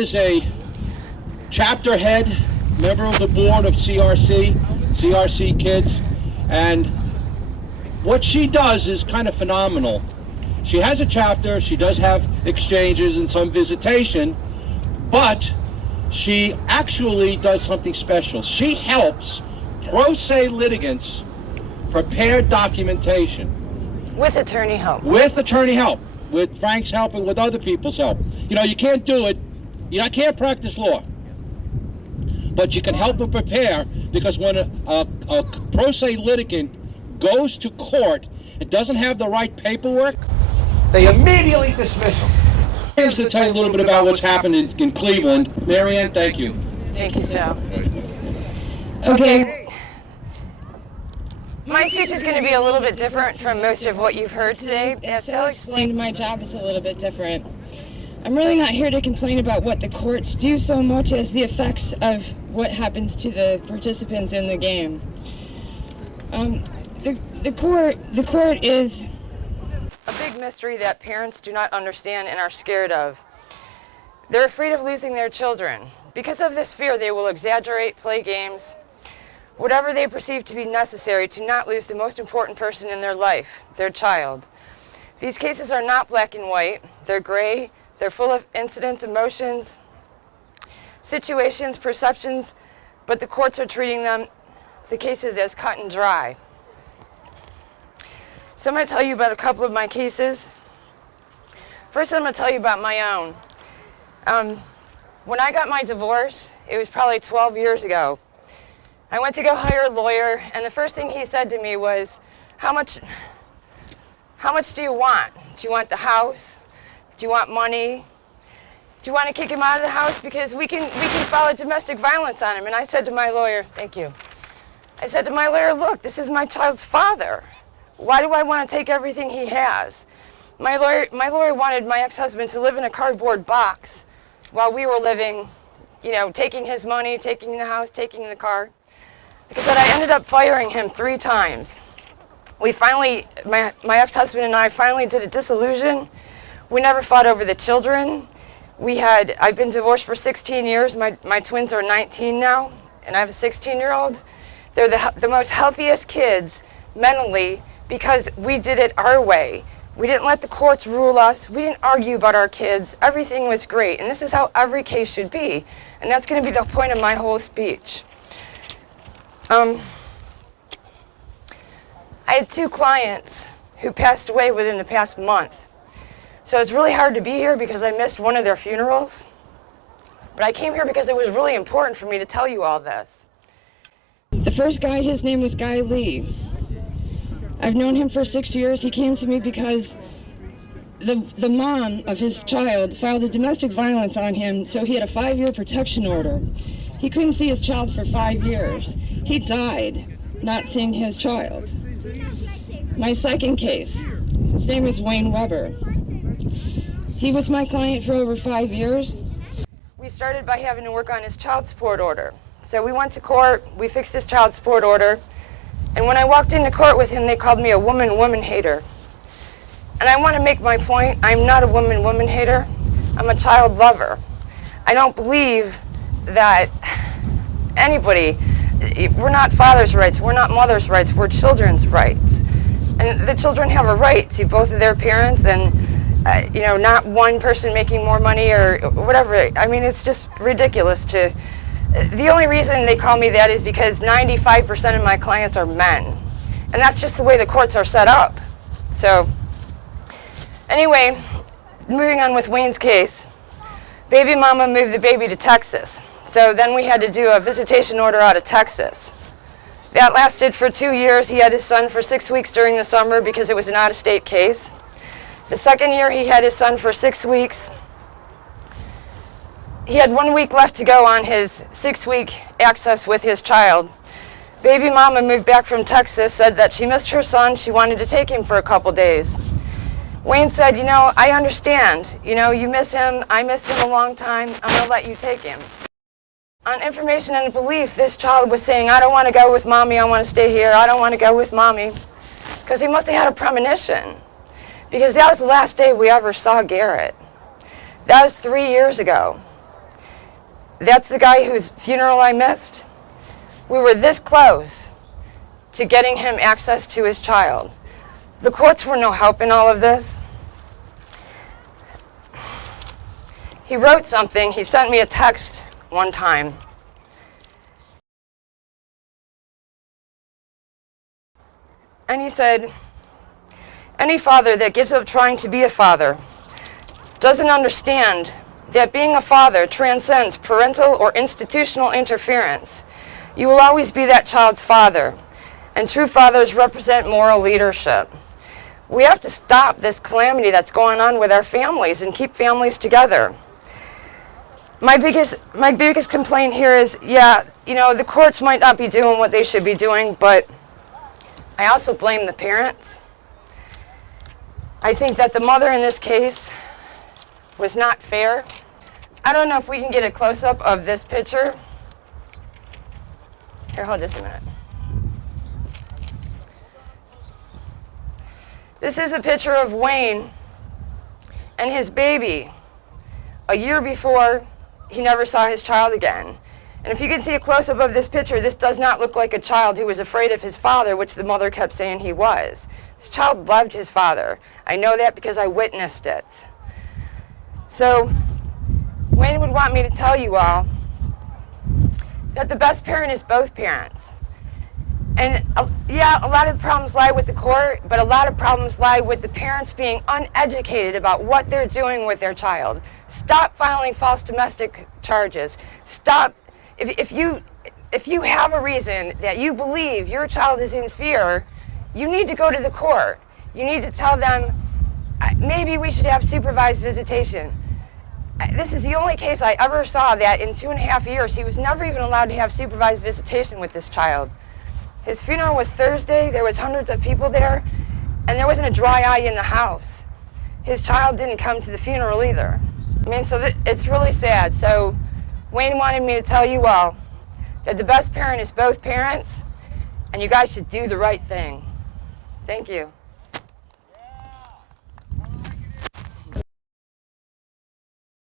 is a chapter head, member of the board of CRC Kids, and what she does is kind of phenomenal. She has a chapter, she does have exchanges and some visitation, but she actually does something special. She helps pro se litigants prepare documentation. With attorney help. With attorney help. With Frank's help and with other people's help. You know, you can't do it. You can't practice law. But you can help them prepare, because when a pro se litigant goes to court and doesn't have the right paperwork, they immediately dismiss them. Here's to tell you a little bit about what's happened in Cleveland. Maryann, thank you. Thank you, Sal. Okay. My speech is going to be a little bit different from most of what you've heard today. As Sal explained, my job is a little bit different. I'm really not here to complain about what the courts do so much as the effects of what happens to the participants in the game. The court is a big mystery that parents do not understand and are scared of. They're afraid of losing their children. Because of this fear, they will exaggerate, play games, whatever they perceive to be necessary to not lose the most important person in their life, their child. These cases are not black and white. They're gray. They're full of incidents, emotions, situations, perceptions, but the courts are treating the cases as cut and dry. So I'm going to tell you about a couple of my cases. First, I'm going to tell you about my own. When I got my divorce, it was probably 12 years ago. I went to go hire a lawyer, and the first thing he said to me was, how much do you want? Do you want the house? Do you want money? Do you want to kick him out of the house? Because we can file domestic violence on him. And I said to my lawyer, thank you. I said to my lawyer, look, this is my child's father. Why do I want to take everything he has? My lawyer wanted my ex-husband to live in a cardboard box while we were living, taking his money, taking the house, taking the car. Because I ended up firing him 3 times. We finally, my ex-husband and I finally did a dissolution. We never fought over the children. I've been divorced for 16 years. My twins are 19 now, and I have a 16-year-old. They're the most healthiest kids mentally because we did it our way. We didn't let the courts rule us. We didn't argue about our kids. Everything was great, and this is how every case should be. And that's going to be the point of my whole speech. I had 2 clients who passed away within the past month. So it's really hard to be here because I missed one of their funerals. But I came here because it was really important for me to tell you all this. The first guy, his name was Guy Lee. I've known him for 6 years. He came to me because the mom of his child filed a domestic violence on him, so he had a 5-year protection order. He couldn't see his child for 5 years. He died not seeing his child. My second case, his name is Wayne Weber. He was my client for over 5 years. We started by having to work on his child support order. So we went to court, we fixed his child support order, and when I walked into court with him, they called me a woman hater. And I want to make my point, I'm not a woman hater, I'm a child lover. I don't believe that anybody, we're not father's rights, we're not mother's rights, we're children's rights. And the children have a right to both of their parents and not one person making more money or whatever. I mean, it's just ridiculous to, the only reason they call me that is because 95% of my clients are men. And that's just the way the courts are set up. So, anyway, moving on with Wayne's case. Baby mama moved the baby to Texas. So then we had to do a visitation order out of Texas. That lasted for 2 years. He had his son for 6 weeks during the summer because it was an out-of-state case. The second year, he had his son for 6 weeks. He had 1 week left to go on his 6-week access with his child. Baby mama moved back from Texas, said that she missed her son. She wanted to take him for a couple days. Wayne said, I understand. You miss him. I missed him a long time. I'm going to let you take him. On information and belief, this child was saying, I don't want to go with mommy. I want to stay here. I don't want to go with mommy. Because he must have had a premonition. Because that was the last day we ever saw Garrett. That was 3 years ago. That's the guy whose funeral I missed. We were this close to getting him access to his child. The courts were no help in all of this. He wrote something. He sent me a text one time. And he said, any father that gives up trying to be a father doesn't understand that being a father transcends parental or institutional interference. You will always be that child's father, and true fathers represent moral leadership. We have to stop this calamity that's going on with our families and keep families together. My biggest complaint here is, yeah, you know, the courts might not be doing what they should be doing, but I also blame the parents. I think that the mother in this case was not fair. I don't know if we can get a close-up of this picture. Here, hold this a minute. This is a picture of Wayne and his baby a year before he never saw his child again. And if you can see a close-up of this picture, this does not look like a child who was afraid of his father, which the mother kept saying he was. This child loved his father. I know that because I witnessed it. So Wayne would want me to tell you all that the best parent is both parents. And yeah, a lot of problems lie with the court, but a lot of problems lie with the parents being uneducated about what they're doing with their child. Stop filing false domestic charges. Stop. If you have a reason that you believe your child is in fear, you need to go to the court. You need to tell them, maybe we should have supervised visitation. This is the only case I ever saw that in 2.5 years, he was never even allowed to have supervised visitation with this child. His funeral was Thursday, there was hundreds of people there, and there wasn't a dry eye in the house. His child didn't come to the funeral either. I mean, so it's really sad. So Wayne wanted me to tell you all that the best parent is both parents, and you guys should do the right thing. Thank you.